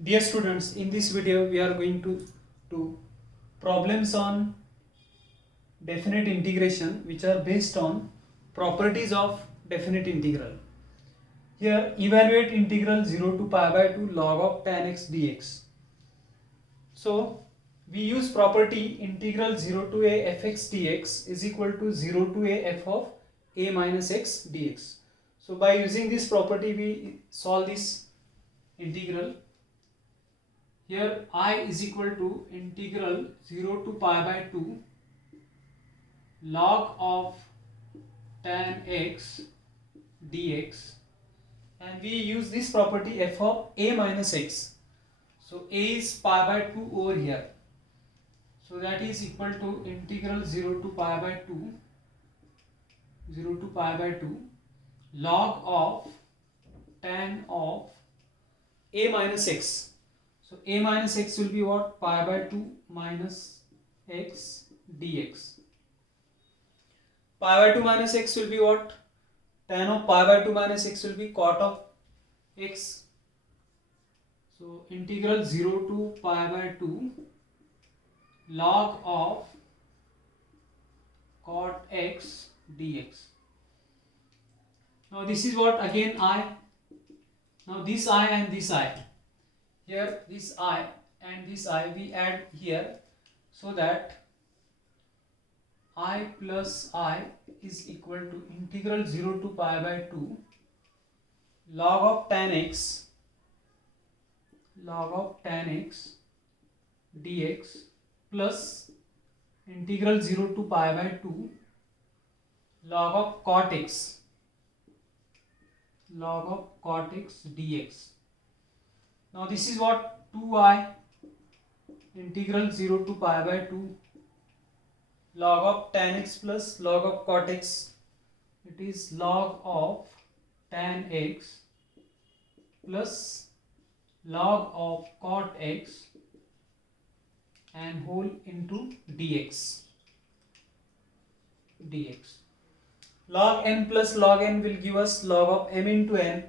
Dear students, in this video we are going to do problems on definite integration which are based on properties of definite integral. Here evaluate integral 0 to pi by 2 log of tan x dx. So we use property integral 0 to a fx dx is equal to 0 to a f of a minus x dx. So by using this property we solve this integral. Here I is equal to integral 0 to pi by 2 log of tan x dx, and we use this property f of a minus x. So a is pi by 2 over here. So that is equal to integral 0 to pi by 2 log of tan of a minus x. So a minus x will be what? Pi by 2 minus x dx. Pi by 2 minus x will be what? Tan of pi by 2 minus x will be cot of x. So integral 0 to pi by 2 log of cot x dx. Now this is what? Again I. Now this I and this I. Here this I and this I we add here, so that I plus I is equal to integral 0 to pi by 2 log of tan x dx plus integral 0 to pi by 2 log of cot x dx. Now this is what? 2i integral 0 to pi by 2 log of tan x plus log of cot x. It is log of tan x plus log of cot x and whole into dx. Log m plus log n will give us log of m into n.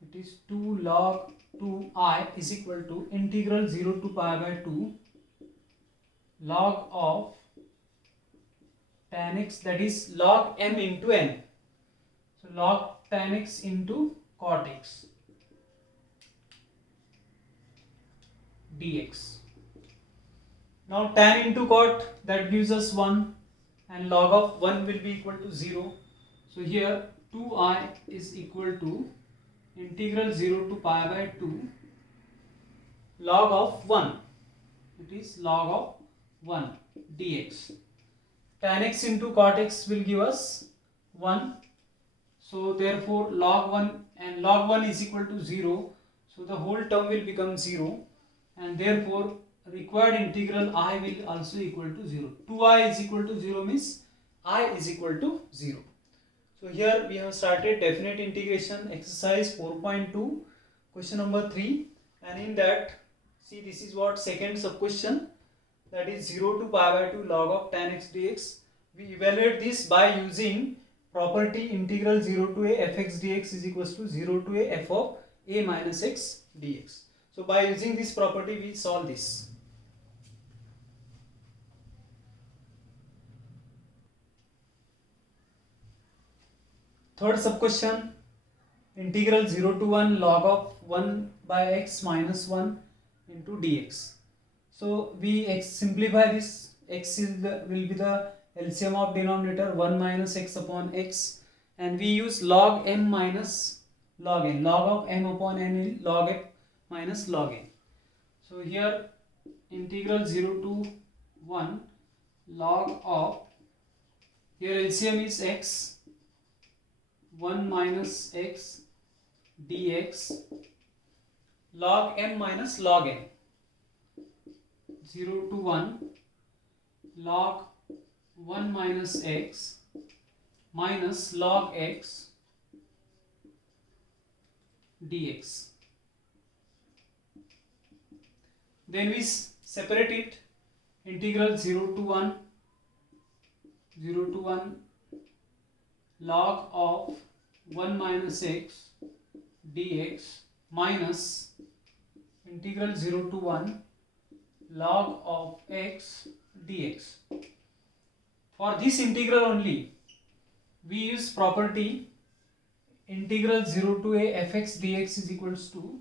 It is 2 log 2i is equal to integral 0 to pi by 2 log of tan x, that is log m into n. So log tan x into cot x dx. Now tan into cot, that gives us 1, and log of 1 will be equal to 0. So here 2i is equal to integral 0 to pi by 2 log of 1. It is log of 1 dx. Tan x into cot x will give us 1. So therefore log 1 and log 1 is equal to 0. So the whole term will become 0, and therefore required integral I will also equal to 0. 2i is equal to 0 means I is equal to 0. So here we have started definite integration exercise 4.2 question number 3, and in that, see, this is what second sub question, that is 0 to pi by 2 log of tan x dx. We evaluate this by using property integral 0 to a fx dx is equals to 0 to a f of a minus x dx. So by using this property we solve this. Third sub question, integral 0 to 1 log of 1 by x minus 1 into dx. So we simplify this. X will be the LCM of denominator 1 minus x upon x, and we use log m minus log n. Log of m upon n is log f minus log n. So here integral 0 to 1 log of, here LCM is x, 1 minus x dx log m minus log n. 0 to 1 log 1 minus x minus log x dx. Then we separate it. Integral 0 to 1 log of 1 minus x dx minus integral 0 to 1 log of x dx. For this integral only we use property integral 0 to a fx dx is equals to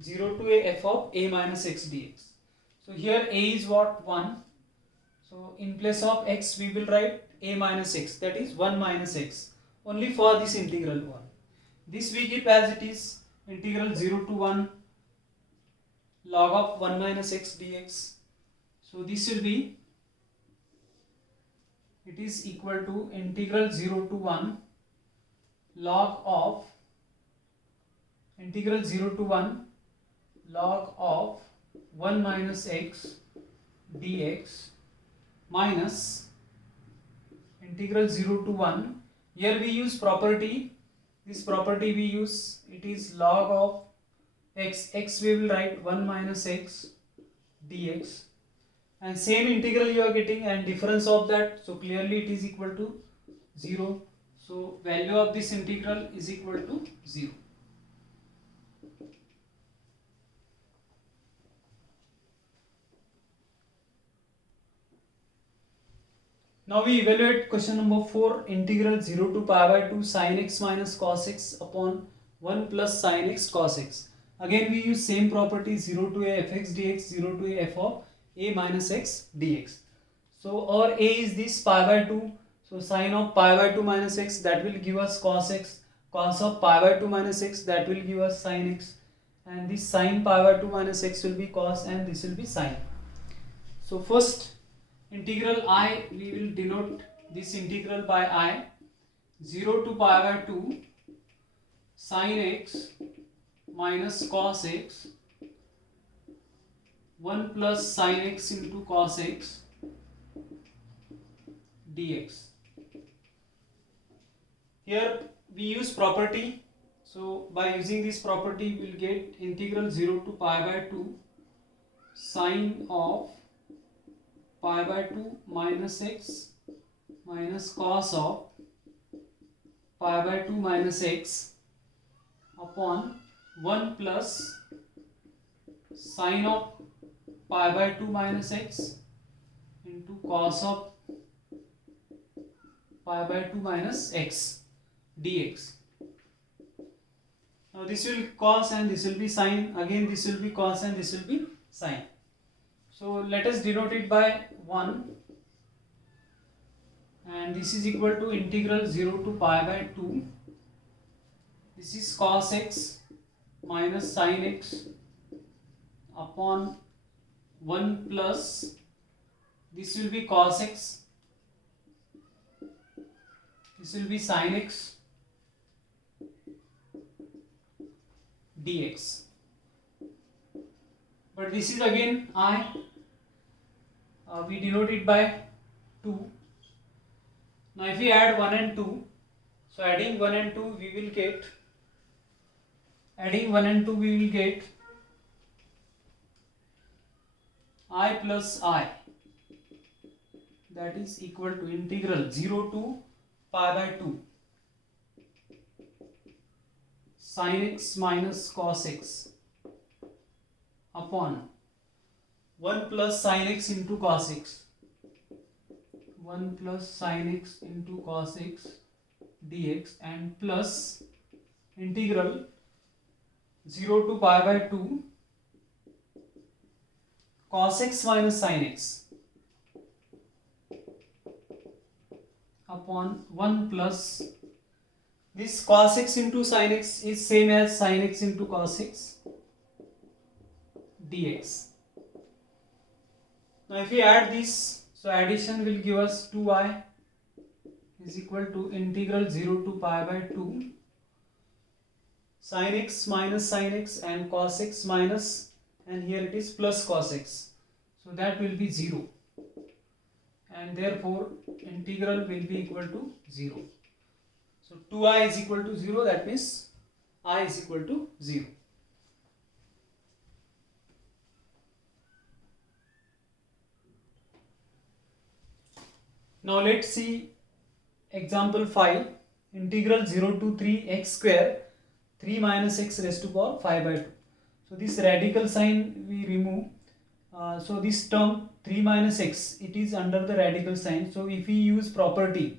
0 to a f of a minus x dx. So here a is what? 1. So in place of x we will write a minus x, that is 1 minus x, only for this integral 1. This we keep as it is, integral 0 to 1 log of 1 minus x dx. So this will be, it is equal to integral 0 to 1 log of integral 0 to 1 log of 1 minus x dx minus integral 0 to 1. Here we use property, this property we use, it is log of x we will write 1 minus x dx, and same integral you are getting and difference of that, so clearly it is equal to 0. So value of this integral is equal to 0. Now we evaluate question number 4, integral 0 to pi by 2 sin x minus cos x upon 1 plus sin x cos x. Again we use same property, 0 to a fx dx, 0 to a f of a minus x dx. So our a is this pi by 2, so sin of pi by 2 minus x, that will give us cos x, cos of pi by 2 minus x, that will give us sin x, and this sin pi by 2 minus x will be cos and this will be sin. So first integral I, we will denote this integral by I, 0 to pi by 2 sin x minus cos x 1 plus sin x into cos x dx. Here we use property, so by using this property we will get integral 0 to pi by 2 sin of pi by 2 minus x minus cos of pi by 2 minus x upon 1 plus sin of pi by 2 minus x into cos of pi by 2 minus x dx. Now this will cos and this will be sin, again this will be cos and this will be sin. So let us denote it by 1, and this is equal to integral 0 to pi by 2, this is cos x minus sin x upon 1 plus, this will be cos x, this will be sin x dx. But this is again I, we denote it by 2. Now if we add 1 and 2, so adding 1 and 2 we will get, I plus I, that is equal to integral 0 to pi by 2 sin x minus cos x upon 1 plus sin x into cos x, 1 plus sin x into cos x dx, and plus integral 0 to pi by 2 cos x minus sin x upon 1 plus, this cos x into sin x is same as sin x into cos x dx. Now if we add this, so addition will give us 2i is equal to integral 0 to pi by 2 sin x minus sin x and cos x minus, and here it is plus cos x, so that will be 0, and therefore integral will be equal to 0. So 2i is equal to 0, that means I is equal to 0. Now let's see example 5, integral 0 to 3 x square 3 minus x raised to power 5 by 2. So this radical sign we remove. So this term 3 minus x, it is under the radical sign. So if we use property,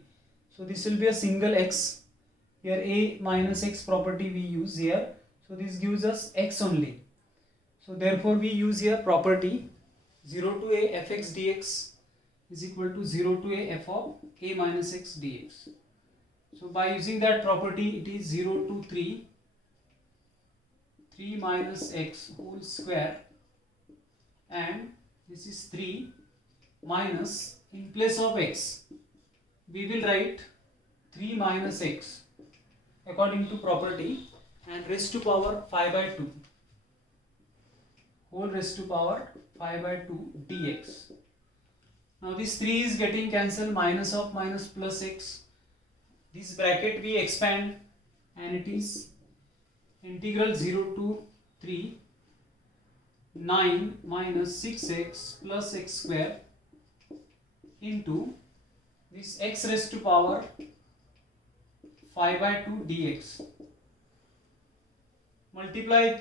so this will be a single x. Here a minus x property we use here. So this gives us x only. So therefore we use here property 0 to a fx dx is equal to 0 to a f of a minus x dx. So by using that property, it is 0 to 3 minus x whole square, and this is 3 minus, in place of x we will write 3 minus x according to property, and raised to power 5 by 2 whole raised to power 5 by 2 dx. Now this 3 is getting cancelled, minus of minus plus x. This bracket we expand, and it is integral 0 to 3 9 minus 6x plus x square into this x raised to power 5 by 2 dx. Multiply,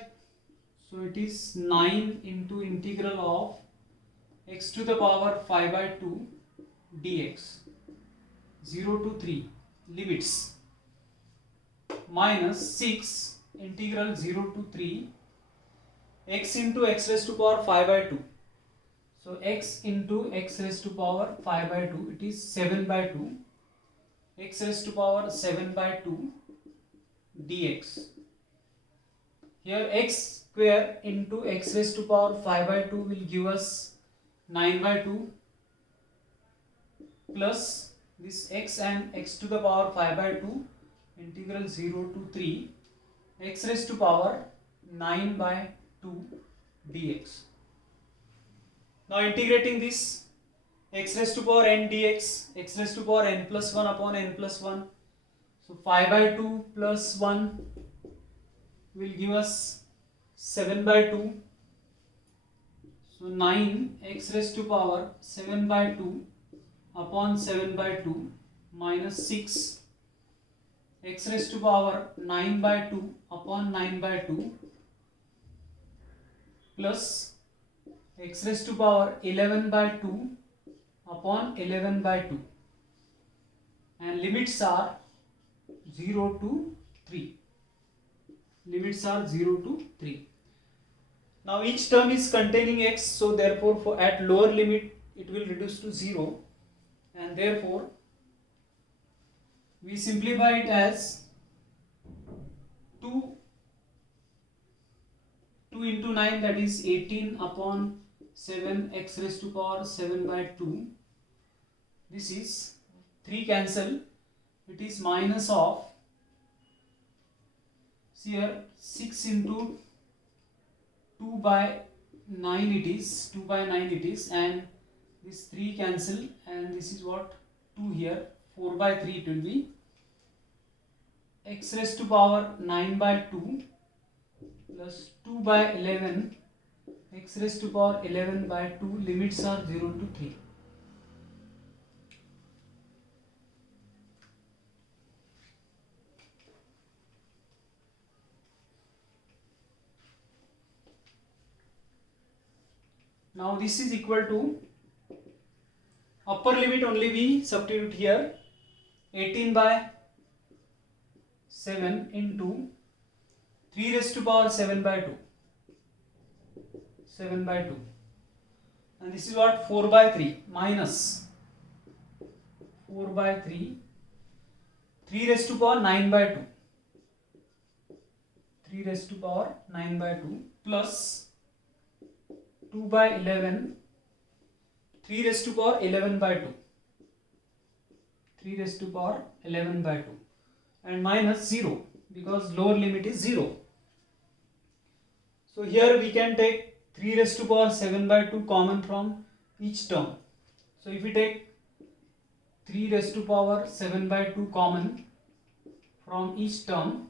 so it is 9 into integral of x to the power 5 by 2 dx, 0 to 3 limits, minus 6 integral 0 to 3 x into x raised to power 5 by 2. So x into x raised to power 5 by 2, it is 7 by 2, x raised to power 7 by 2 dx. Here x square into x raised to power 5 by 2 will give us 9 by 2 plus this x and x to the power 5 by 2 integral 0 to 3 x raised to power 9 by 2 dx. Now integrating this, x raised to power n dx, x raised to power n plus 1 upon n plus 1. So 5 by 2 plus 1 will give us 7 by 2. So 9 x raised to power 7 by 2 upon 7 by 2 minus 6 x raised to power 9 by 2 upon 9 by 2 plus x raised to power 11 by 2 upon 11 by 2, and limits are 0 to 3. Limits are 0 to 3. Now each term is containing x, so therefore at lower limit it will reduce to 0, and therefore we simplify it as 2 into 9, that is 18 upon 7 x raised to power 7 by 2. This is 3 cancel, it is minus of, see here 6 into 2 by 9 it is, 2 by 9 it is, and this 3 cancel, and this is what 2 here, 4 by 3 it will be, x raised to power 9 by 2 plus 2 by 11 x raised to power 11 by 2, limits are 0 to 3. Now this is equal to, upper limit only we substitute here, 18 by 7 into 3 raised to power 7 by 2. 7 by 2, and this is what, 4 by 3 minus 4 by 3, 3 raised to power 9 by 2, 3 raised to power 9 by 2 plus 2 by 11, 3 raised to power 11 by 2, 3 raised to power 11 by 2, and minus 0 because lower limit is 0. So here we can take 3 raised to power 7 by 2 common from each term. So if we take 3 raised to power 7 by 2 common from each term,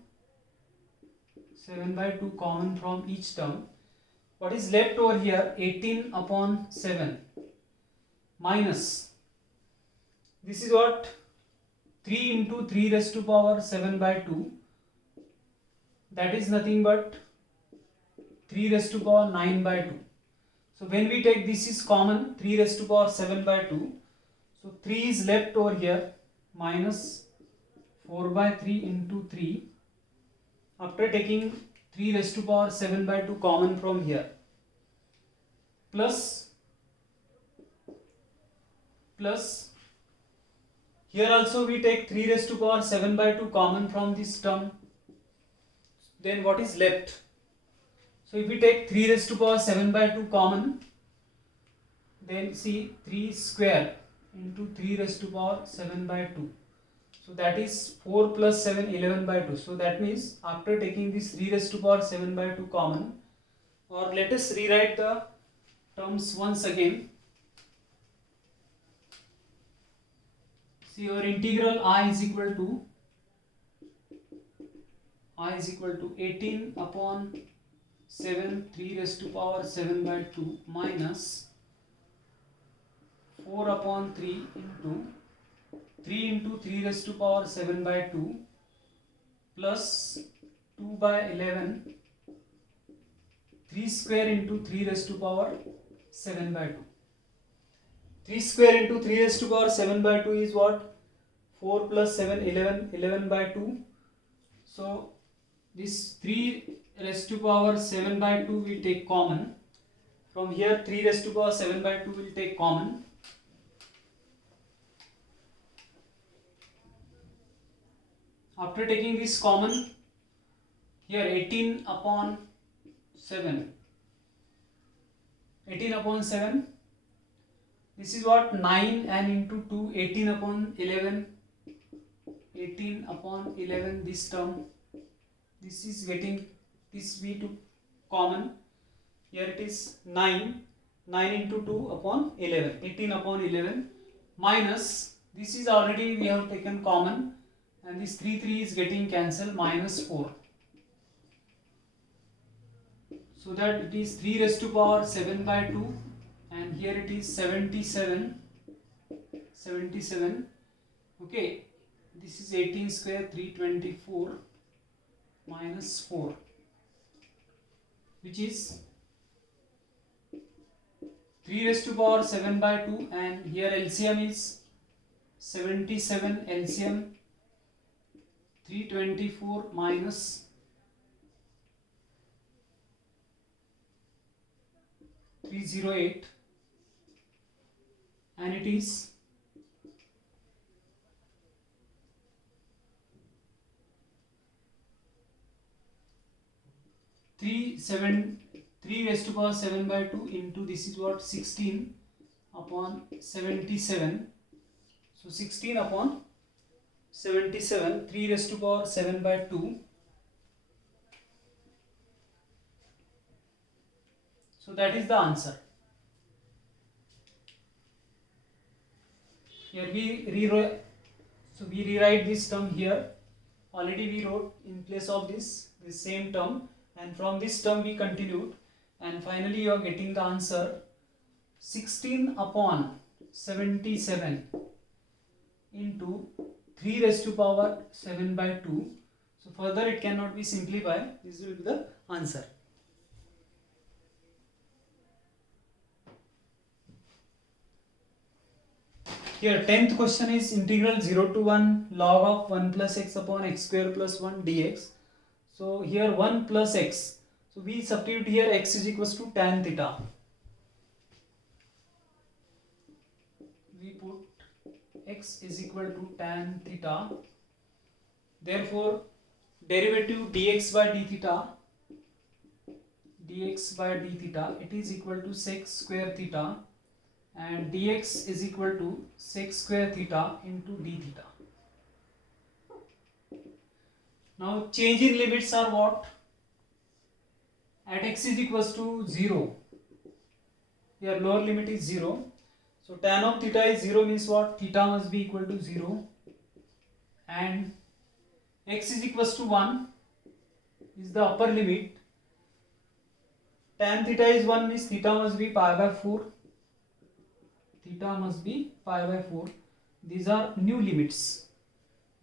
7 by 2 common from each term, what is left over here, 18 upon 7 minus, this is what, 3 into 3 raised to power 7 by 2, that is nothing but 3 raised to power 9 by 2. So when we take this is common, 3 raised to power 7 by 2. So 3 is left over here, minus 4 by 3 into 3. After taking 3 raised to power 7 by 2 common from here, plus here also we take 3 raised to power 7 by 2 common from this term. Then what is left? So if we take 3 raised to power 7 by 2 common, then see 3 square into 3 raised to power 7 by 2. So that is 4 plus 7, 11 by 2. So that means after taking this 3 raised to power 7 by 2 common, or let us rewrite the terms once again. See, your integral I is equal to 18 upon 7 3 raised to power 7 by 2 minus 4 upon 3 into 3 raised to power 7 by 2 plus 2 by 11, 3 square into 3 raised to power 7 by 2. 3 square into 3 raised to power 7 by 2 is what? 4 plus 7, 11, 11 by 2. So this 3 raised to power 7 by 2 we take common. From here 3 raised to power 7 by 2 will take common. After taking this common, here 18 upon 7. 18 upon 7. This is what? 9 and into 2, 18 upon 11. 18 upon 11, this term. This is getting, this we took common. Here it is 9. 9 into 2 upon 11. 18 upon 11 minus, this is already we have taken common. And this 3 is getting cancelled, minus 4. So that it is 3 raised to power 7 by 2, and here it is 77. Okay, this is 18 square, 324 minus 4, which is 3 raised to power 7 by 2, and here LCM is 77, LCM 324 minus 308, and it is 3 raised to power 7 by 2 into, this is what, 16 upon 77. So 16 upon 77, 3 raised to power 7 by 2. So that is the answer. Here we rewrite this term here. Already we wrote in place of this same term, and from this term we continued, and finally you are getting the answer 16 upon 77 into 3 raised to power 7 by 2. So further it cannot be simplified. This will be the answer. Here 10th question is integral 0 to 1 log of 1 plus x upon x square plus 1 dx. So here 1 plus x. So we substitute here x is equals to tan theta. We put x is equal to tan theta. Therefore derivative dx by d theta, it is equal to sec square theta, and dx is equal to sec square theta into d theta. Now change in limits are what? At x is equals to 0, here lower limit is 0. So tan of theta is 0 means what? Theta must be equal to 0, and x is equals to 1 is the upper limit. Tan theta is 1 means theta must be pi by 4. Theta must be pi by 4. These are new limits,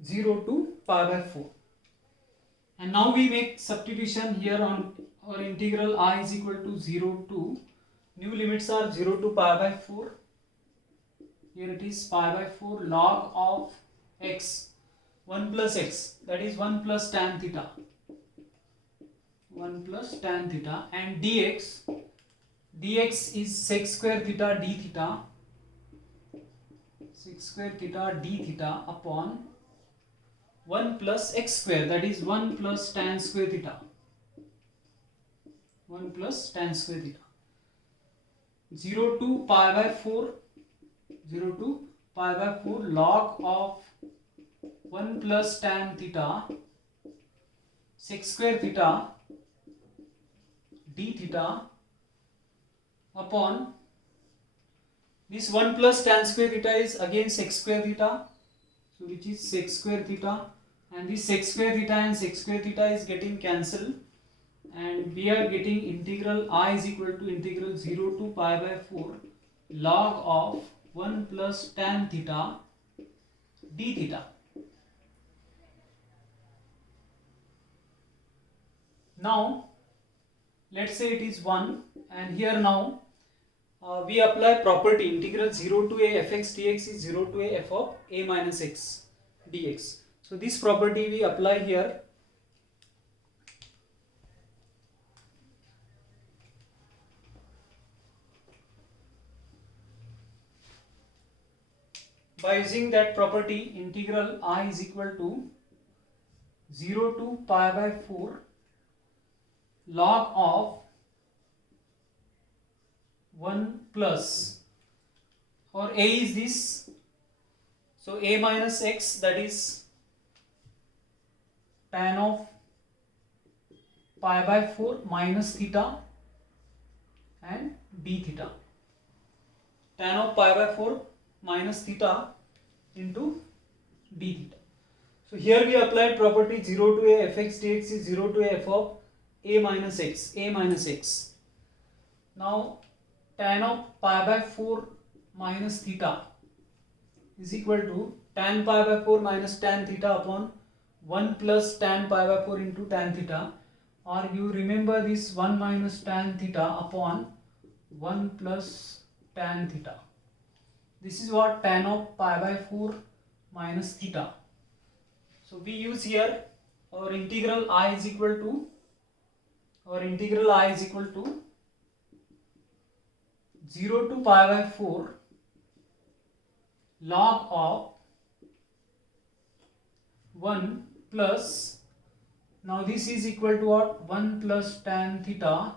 0 to pi by 4. And now we make substitution here or integral I is equal to 0 to, new limits are 0 to pi by 4. Here it is pi by 4 log of x, 1 plus x, that is 1 plus tan theta, 1 plus tan theta, and dx is sec square theta d theta, sec square theta d theta upon 1 plus x square, that is 1 plus tan square theta, 1 plus tan square theta. 0 to pi by 4, 0 to pi by 4 log of 1 plus tan theta sec square theta d theta upon this 1 plus tan square theta is again sec square theta, so which is sec square theta, and this sec square theta and sec square theta is getting cancelled, and we are getting integral I is equal to integral 0 to pi by 4 log of 1 plus tan theta d theta. Now let's say it is 1, and here now we apply property integral 0 to a fx dx is 0 to a f of a minus x dx. So this property we apply here. By using that property, integral I is equal to 0 to pi by 4 log of 1 plus, or a is this, so a minus x, that is tan of pi by 4 minus theta and d theta, tan of pi by 4 minus theta into d theta. So here we applied property 0 to a fx dx is 0 to a f of a minus x. Now tan of pi by 4 minus theta is equal to tan pi by 4 minus tan theta upon 1 plus tan pi by 4 into tan theta, or you remember this 1 minus tan theta upon 1 plus tan theta. This is what tan of pi by 4 minus theta. So we use here our integral I is equal to, 0 to pi by 4 log of 1 plus, now this is equal to what, 1 plus tan theta,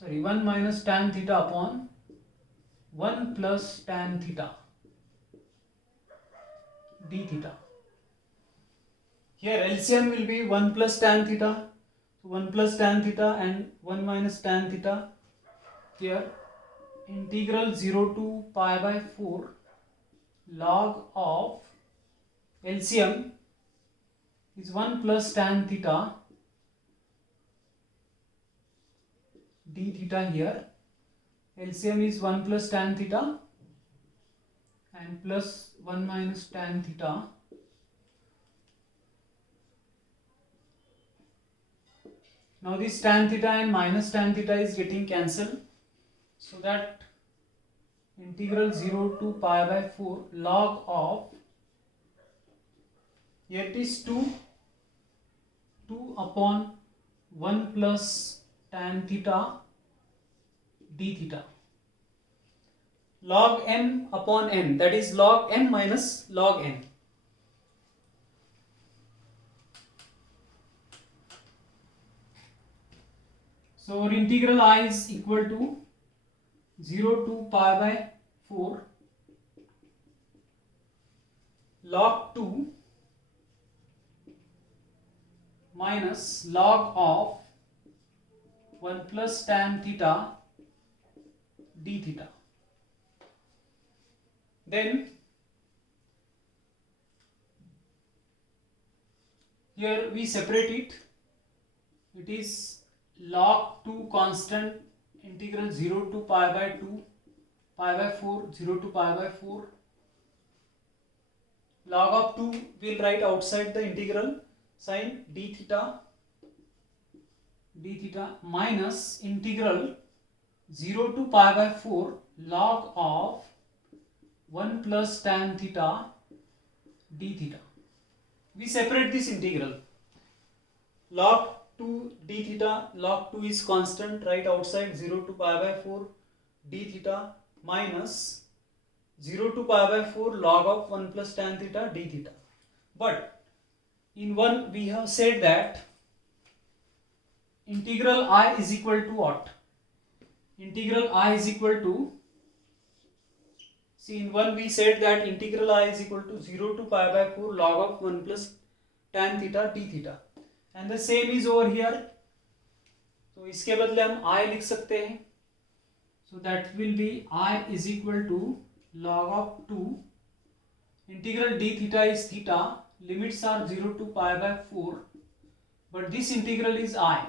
1 minus tan theta upon 1 plus tan theta d theta. Here LCM will be 1 plus tan theta, 1 plus tan theta and 1 minus tan theta. Here integral 0 to pi by 4 log of LCM is 1 plus tan theta d theta. Here LCM is 1 plus tan theta and plus 1 minus tan theta. Now this tan theta and minus tan theta is getting cancelled, so that integral 0 to pi by 4 log of, here it is 2 upon 1 plus tan theta d theta, log m upon n, that is log m minus log n. So our integral I is equal to 0 to pi by 4 log 2 minus log of 1 plus tan theta d theta. Then here we separate it. It is log 2 constant, integral 0 to pi by 2 pi by 4, 0 to pi by 4. Log of 2 we'll write outside the integral sign d theta d theta minus integral 0 to pi by 4 log of 1 plus tan theta d theta. We separate this integral. Log 2 d theta, log 2 is constant right outside, 0 to pi by 4 d theta minus 0 to pi by 4 log of 1 plus tan theta d theta. But in one we have said that integral I is equal to what? Integral I is equal to, see, in one we said that integral I is equal to 0 to pi by 4 log of 1 plus tan theta d theta, and the same is over here. So इसके बदले हम I लिख सकते हैं. So that will be I is equal to log of 2 integral d theta is theta, limits are 0 to pi by 4, but this integral is I.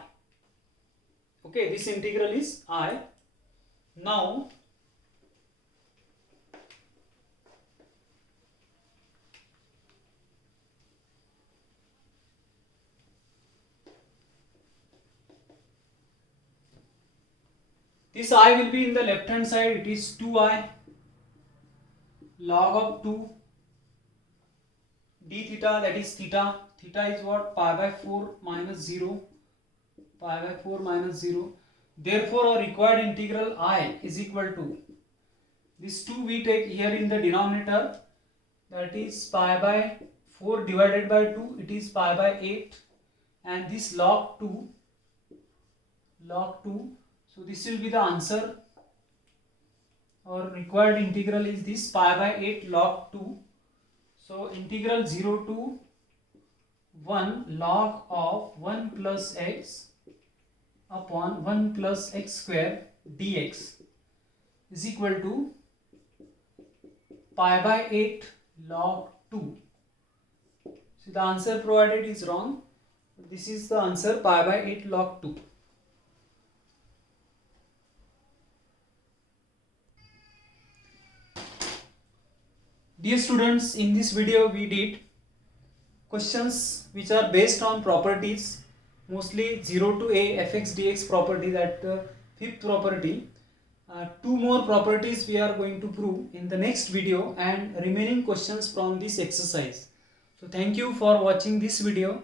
Okay, this integral is I. Now this I will be in the left hand side, it is 2I log of 2 d theta, that is theta. Theta is what? Pi by 4 minus 0. Pi by 4 minus 0. Therefore, our required integral I is equal to, this 2 we take here in the denominator, that is pi by 4 divided by 2, it is pi by 8, and this log 2, so this will be the answer. Our required integral is this pi by 8 log 2. So integral 0 to 1 log of 1 plus x upon 1 plus x square dx is equal to pi by 8 log 2. So the answer provided is wrong. This is the answer, pi by 8 log 2. Dear students, in this video we did questions which are based on properties, mostly 0 to a fx dx property, that fifth property. Two more properties we are going to prove in the next video, and remaining questions from this exercise. So thank you for watching this video.